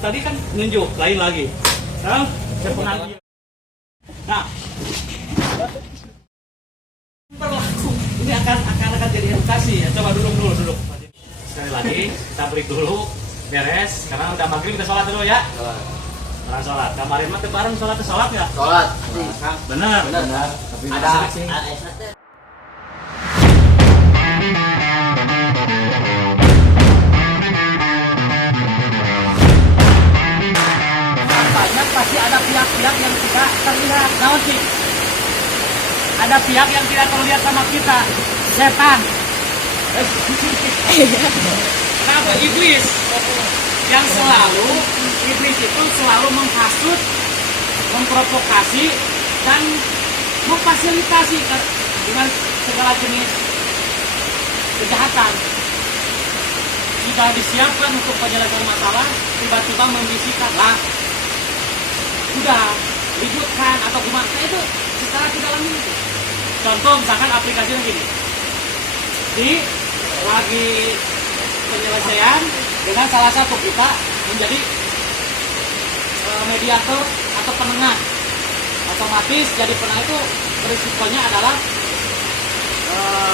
tadi kan nunjuk lain lagi. Sekarang saya pengajian. Nah, berlaku. Ini akan jadi edukasi ya. Coba duduk. Sekali lagi kita break dulu, beres. Karena udah maghrib kita sholat dulu ya. Orang sholat. Kemarin mah bareng sholat ya. Sholat. Benar. Tapi Ada banyak pasti ada pihak-pihak yang tidak terlihat. Naon sih? Ada pihak yang tidak terlihat sama kita. Setan. Kenapa? Iblis. Yang selalu iblis itu selalu menghasut, memprovokasi dan memfasilitasi dengan segala jenis kejahatan. Sudah disiapkan untuk penyelesaian masalah, tiba-tiba membisikkan lah, udah ributkan atau gimana? Nah, itu secara tidak langsung. Contoh misalkan aplikasinya gini, di lagi penyelesaian dengan salah satu kita menjadi mediator atau penengah, otomatis jadi penengah itu risikonya adalah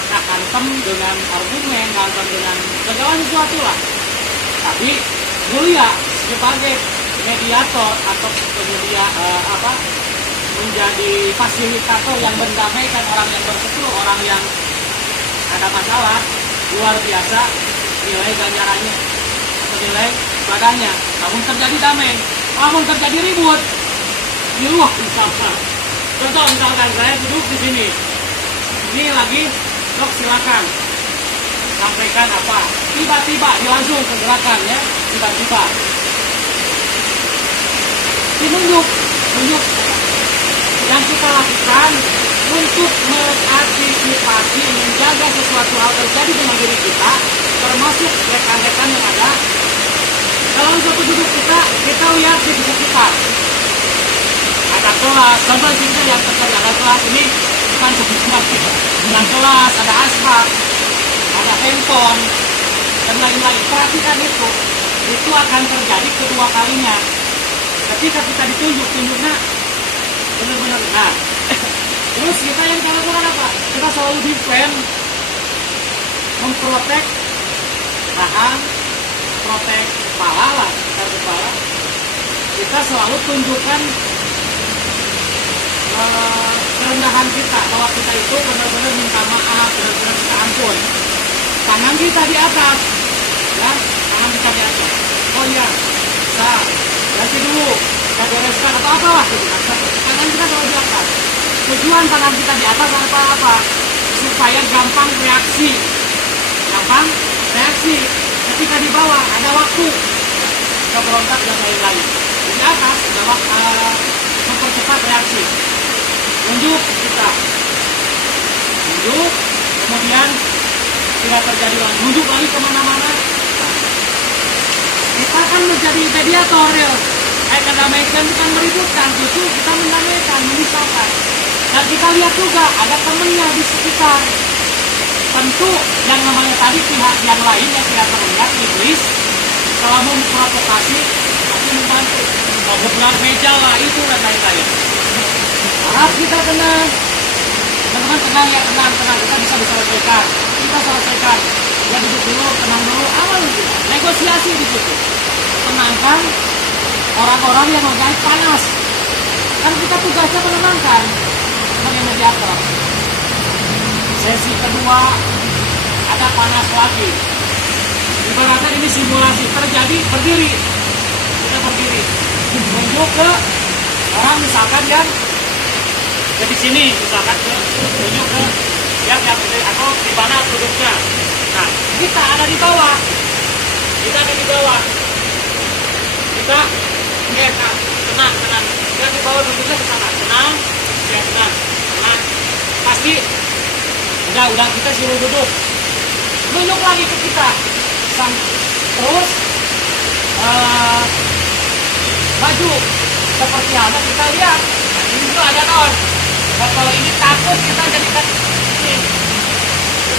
kantem dengan argumen, kantem dengan segala sesuatu lah. Tapi mulia sebagai mediator atau penyedia menjadi fasilitator yang mendamaikan orang yang berseteru, orang yang ada masalah, luar biasa nilai ganjarannya atau nilai badannya. Namun terjadi damai, namun terjadi ribut di luar misalkan. Contoh misalkan saya duduk di sini, ini lagi, dok silakan sampaikan apa. Tiba-tiba langsung ke gerakan ya, tiba-tiba menunjuk yang kita lakukan untuk mengantisipasi, menjaga sesuatu hal terjadi dengan diri kita, termasuk rekan-rekan yang ada dalam satu duduk kita lihat di sekitar. Ada kelas, contoh sini yang terjadi ada kelas ini bukan sebuah ada kelas, ada aspal, ada handphone dan lain-lain. Perhatikan itu akan terjadi kedua kalinya. Ketika kita ditunjuknya benar-benar benar. Terus kita yang cara apa? Kita selalu defend, memprotek rahang, protek kepala lah, kepala. Kita selalu tunjukkan kerendahan kita, bahwa kita itu benar-benar minta maaf, benar-benar minta ampun. Tangan kita di atas, ya, tangan kita di atas. Oh iya, bisa ganti dulu, kita bereskan atau apalah, tangan kita selalu di atas. Tujuan tangan kita di atas apa? Supaya gampang reaksi. Ketika di bawah ada waktu kita berontak dan lain-lain. Di atas ada waktu mempercepat reaksi. Tunjuk kita, kemudian tidak terjadi lagi. Tunjuk lagi kemana-mana. Kita akan menjadi mediator ya. Mendamaikan bukan meributkan, justru kita mendamaikan, memisahkan. Dan kita lihat juga ada temannya di sekitar. Tentu yang namanya tadi pihak yang lain yang tidak terlihat, iblis, kalau mau memprovokasi, pasti membantu. Mau geblak meja lah, itu dan lain-lain. Harap kita tenang. Teman-teman tenang ya, tenang. Kita bisa diselesaikan. Kita selesaikan. Ya duduk dulu, tenang dulu, awal gitu. Negosiasi di situ. Tenangkan orang-orang yang lagi panas. Kan kita tugasnya menenangkan sebagai mediator. Sesi kedua ada panas lagi. Ibaratnya ini simulasi terjadi, berdiri. Kita berdiri. Tunjuk ke orang misalkan yang di sini, misalkan tunjuk ke yang atau di mana duduknya. Nah, kita ada di bawah. Kita tenang. Kita di bawah duduknya ke sana. Tenang. Pasti udah kita suruh duduk. Tunjuk lagi ke kita. Terus maju seperti halnya kita lihat. Nah, ini juga ada kawan. Nah, kalau ini takut kita jadikan ini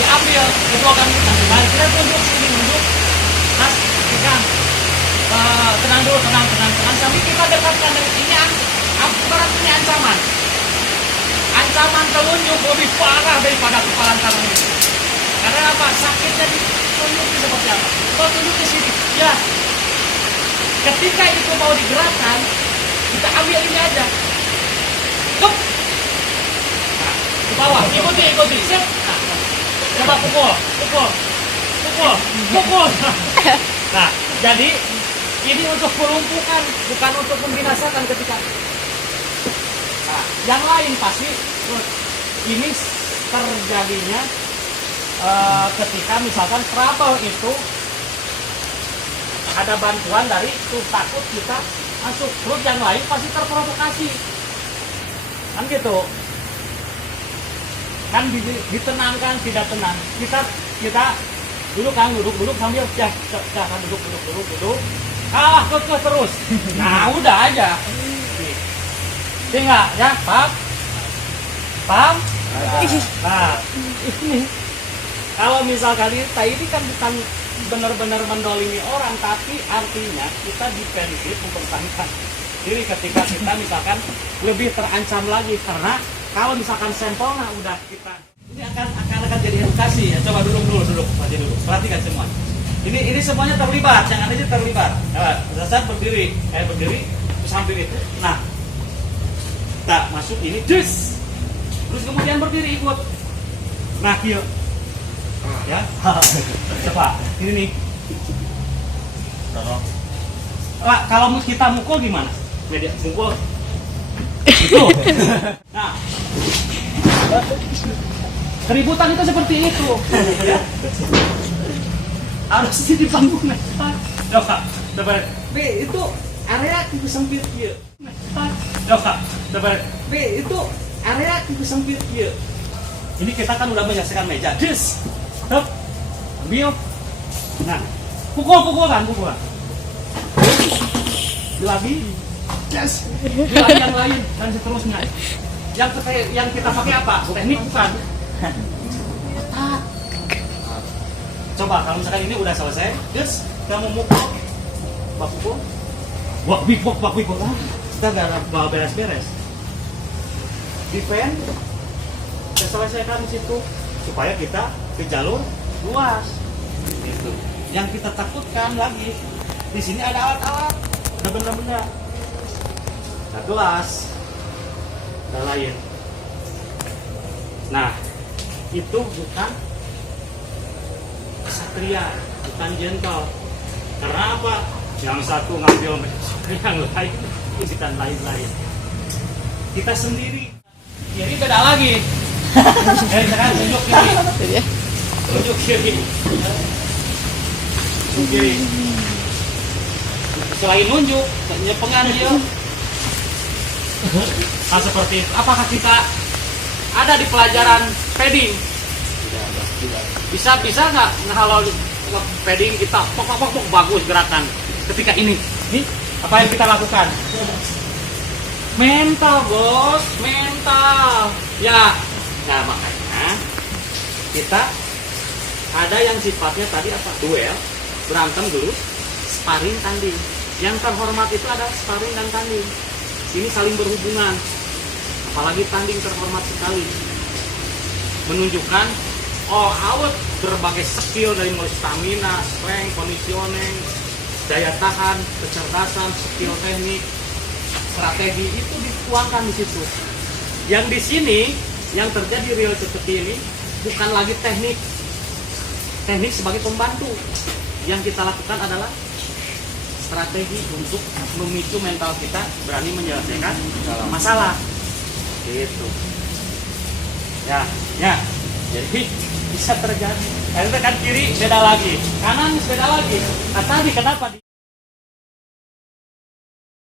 diambil kedua kali kita. Nah, kita tunjuk sini, Mas pegang. Tenang dulu. kita dekatkan dengan ini, berat ini ancaman. Ancaman telunjuk lebih parah daripada kepalan tangan itu. Karena apa? Sakitnya di telunjuk seperti apa? Kalau telunjuk ke sini, ya. Ketika itu mau digerakkan, kita ambil ini aja. Tuh. Nah, ke bawah, ikuti. Set. Nah, coba pukul. Nah, jadi ini untuk melumpuhkan, bukan untuk membinasakan ketika. Nah, yang lain pasti ini terjadinya ketika misalkan trouble itu ada bantuan dari tuh takut kita masuk, terus yang lain pasti terprovokasi, kan gitu, kan ditenangkan, tidak tenang, kita duduk sambil kan duduk kekeh terus. Nah udah aja, tinggal ya, paham. Nah ini kalau misalkan ini kan bukan benar-benar mendolimi orang, tapi artinya kita defensif mempertahankan diri ketika kita misalkan lebih terancam lagi, karena kalau misalkan sampelnya udah kita ini akan jadi edukasi ya. Coba duduk aja dulu, perhatikan semua. Ini semuanya terlibat, yang ada terlibat. Nah, saat berdiri terus hampir itu. Nah, tak masuk ini, terus kemudian berdiri ikut. Nah, yuk. Ya, coba ini nih. Kalau kita mukul gimana? Media mukul. Itu. Nah, keributan itu seperti itu. Ya. Harus di panggung. Coba. Itu area tipe sempit ya. Coba. Itu area tipe sempit ya. Ini kita kan udah menyaksikan meja. Des. Hup, ambil. Nah, pukul kan. Lagi, yes. Lagi yang lain dan seterusnya. Yang kita pakai apa? Teknik bukan. Coba kalau misalkan ini udah selesai, yes, kamu mukul, bak pukul, kita gak bawa beres-beres. Defend, kita selesaikan di situ supaya kita ke jalur luas. Itu. Yang kita takutkan lagi, di sini ada alat-alat, ada benda-benda, ada gelas, ada lain. Nah, itu bukan kesatria, bukan gentle. Karena apa? Yang satu ngambil yang lain, bukan lain-lain. Kita sendiri. Jadi beda lagi. Sekarang tunjuk kiri. Selain nunjuk, nyepengan dia. Nah, seperti itu. Apakah kita ada di pelajaran padding? Bisa nggak kalau padding kita pok bagus gerakan. Ketika ini apa yang kita lakukan? Mental, bos, mental. Ya, nah makanya kita ada yang sifatnya tadi apa? Duel, berantem dulu, sparring, tanding. Yang terhormat itu ada sparring dan tanding. Ini saling berhubungan. Apalagi tanding terhormat sekali. Menunjukkan berbagai skill dari mulai stamina, strength, conditioning, daya tahan, kecerdasan, skill teknik, strategi itu dituangkan di situ. Yang di sini yang terjadi real seperti ini bukan lagi teknik sebagai pembantu. Yang kita lakukan adalah strategi untuk memicu mental kita berani menyelesaikan masalah. Gitu. Ya. Jadi bisa terjadi. Akhirnya kan kiri beda lagi, kanan beda lagi. Nah, tadi kenapa?